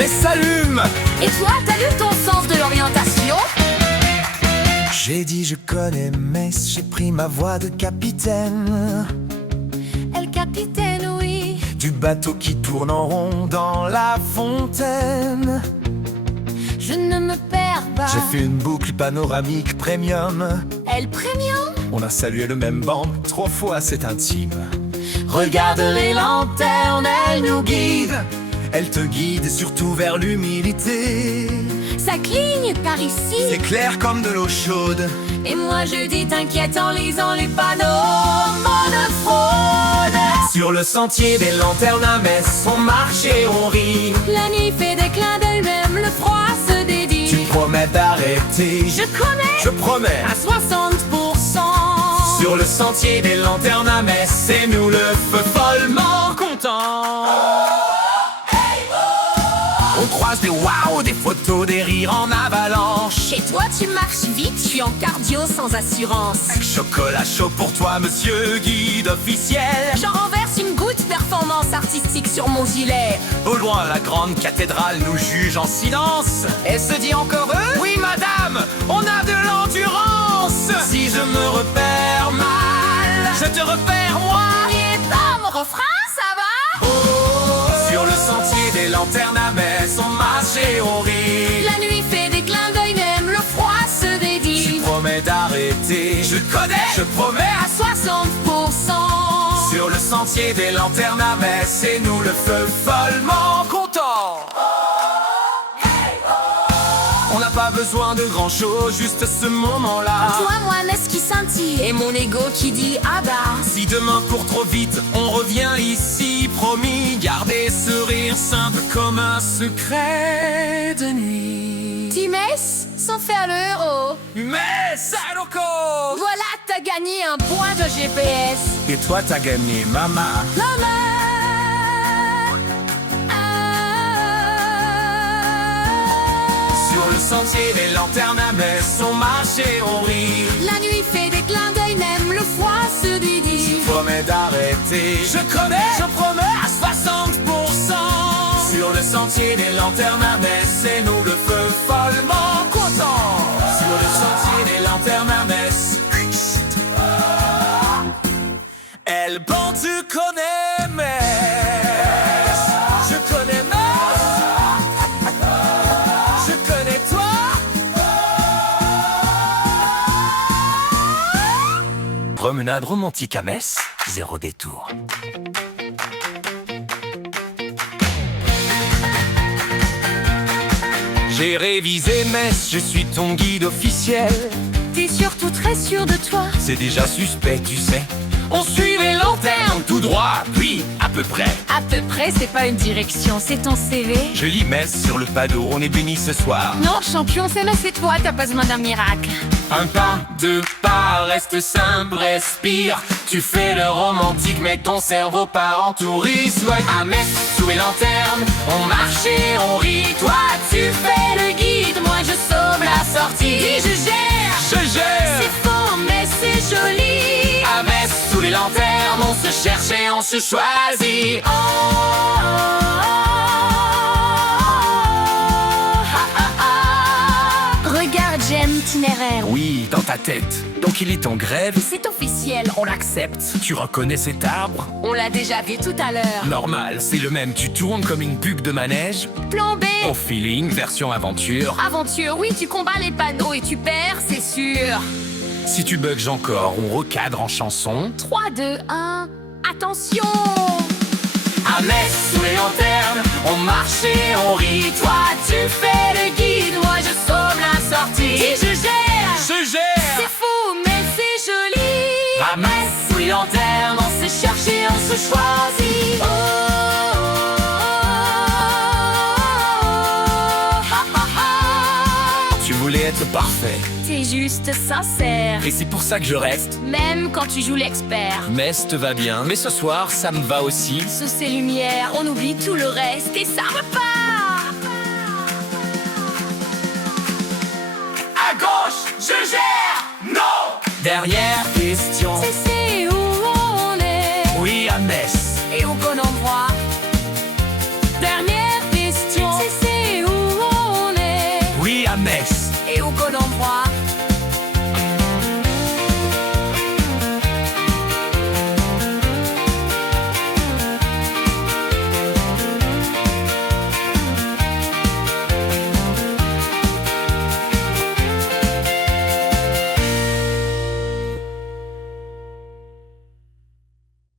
Metz s'allume. Et toi, t'as eu ton sens de l'orientation? J'ai dit je connais Metz, j'ai pris ma voix de capitaine. El capitaine, oui. Du bateau qui tourne en rond dans la fontaine. Je ne me perds pas. J'ai fait une boucle panoramique premium. El premium. On a salué le même banc 3 fois, c'est intime. Regarde les lanternes, elles nous guident. Elle te guide surtout vers l'humilité. Ça cligne par ici. C'est clair comme de l'eau chaude. Et moi je dis t'inquiète en lisant les panneaux. Mode fraude. Sur le sentier des lanternes à Metz, on marche et on rit. La nuit fait des clins d'œil, même le froid se dédie. Tu promets d'arrêter. Je connais. Je promets. À 60%. Sur le sentier des lanternes à Metz, c'est nous le feu follement content. On croise des waouh, des photos, des rires en avalanche. Chez toi tu marches vite, je suis en cardio sans assurance. Chocolat chaud pour toi, monsieur guide officiel. J'en renverse une goutte, performance artistique sur mon gilet. Au loin, la grande cathédrale nous juge en silence. Elle se dit encore eux? Oui, madame, on a de l'endurance. Si je me repère mal, je te repère moi. Et pas mon refrain, ça va? Sur le sentier des lanternes à Metz, on marche et on rit. La nuit fait des clins d'œil, même le froid se dédie. Tu promets d'arrêter. Je connais, je promets. À 60%. Sur le sentier des lanternes à Metz, c'est nous le feu follement content. On n'a pas besoin de grand chose, juste ce moment-là. Toi, moi, Metz qui scintille et mon ego qui dit ah bah. Si demain court trop vite, on revient ici, promis. Gardez ce rire simple comme un secret de nuit. Petit Metz, sans faire le héros. Metz, loco. Voilà, t'as gagné un point de GPS. Et toi, t'as gagné, maman. Maman. Sur le sentier des lanternes à Metz, on marche et on rit. La nuit fait des clins d'œil, même le froid se dédie. Je promets d'arrêter. Je connais, je promets à 60%. Sur le sentier des lanternes à Metz, c'est nous le feu follement content. Sur le sentier des lanternes à Metz. Elle bon, tu connais Metz. Je connais Metz. Je connais toi. Promenade romantique à Metz, 0 détour. J'ai révisé Metz, je suis ton guide officiel. T'es surtout très sûr de toi. C'est déjà suspect, tu sais. On suit les lanternes tout droit, puis à peu près. À peu près, c'est pas une direction, c'est ton CV. Je lis Metz sur le panneau, on est béni ce soir. Non, champion, c'est Metz et toi, t'as pas besoin d'un miracle. Un pas, 2 pas, reste simple, respire. Tu fais le romantique, mais ton cerveau part en tourisme. À Metz, sous les lanternes, on marche et on rit. Toi, tu fais le guide, moi je sauve la sortie. Dis, je gère. Je gère. C'est faux, mais c'est joli. À Metz, sous les lanternes, on se cherche et on se choisit. Oh, oh, oh, oh. Regarde, j'aime l'itinéraire. Oui, dans ta tête. Donc il est en grève. C'est officiel, On l'accepte. Tu reconnais cet arbre? on l'a déjà vu tout à l'heure. Normal, c'est le même. Tu tournes comme une pub de manège. Plan B. Au feeling, version aventure. Aventure, oui, tu combats les panneaux et tu perds, c'est sûr. Si tu bugs encore, on recadre en chanson. 3, 2, 1, attention. À Metz, sous les lanternes, on marche et on rit. Toi, tu fais le guide, moi je sauve la sortie. Et je gère. Je gère. C'est fou, mais c'est joli. À Metz, Sous les lanternes, on se cherche et on se choisit. Oh, oh, oh, oh, ha, ha, ha. Tu voulais être parfait. T'es juste sincère, Et c'est pour ça que je reste. même quand tu joues l'expert. Metz te va bien, mais ce soir, ça me va aussi. Sous ces lumières, on oublie tout le reste et ça repart. À gauche, je gère. Non. Derrière, question. C'est où on est. Oui, à Metz.